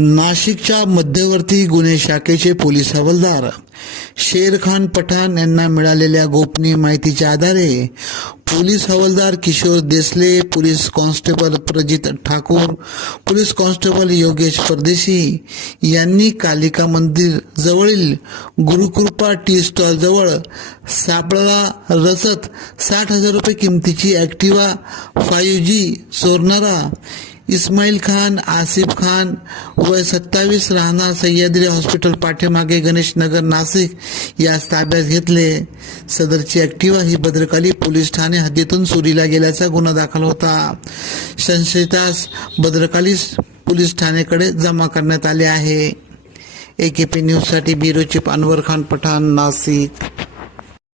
नाशिकच्या मध्यवर्ती गुन्हे शाखेचे पोलीस हवालदार. शेरखान पठाण यांना मिळालेल्या गोपनीय माहितीच्या आधारे पोलीस हवालदार Kishor Desale police constable Prajit Thakur police constable Yogesh Pardeshi यांनी कालिका मंदिर जवळील गुरुकृपा टी स्टॉल जवळ सापळा रचत साठ हजार रुपये किमतीची ॲक्टिवा फाईव्ह जी चोरणारा इस्माईल खान आसिफ खान वय सत्तावीस राहणार सह्याद्री हॉस्पिटल पाठीमागे गणेश नगर नाशिक. यास ताब्यात घेतले. सदरची ॲक्टिवा ही भद्रकाली पोलीस ठाणे हद्दीतून चोरीला गेल्याचा गुन्हा दाखल होता. संशयितास भद्रकाली पोलीस ठाणेकडे जमा करण्यात आले आहे. ए के पी न्यूजसाठी ब्युरो चीफ अनवर खान पठाण नाशिक.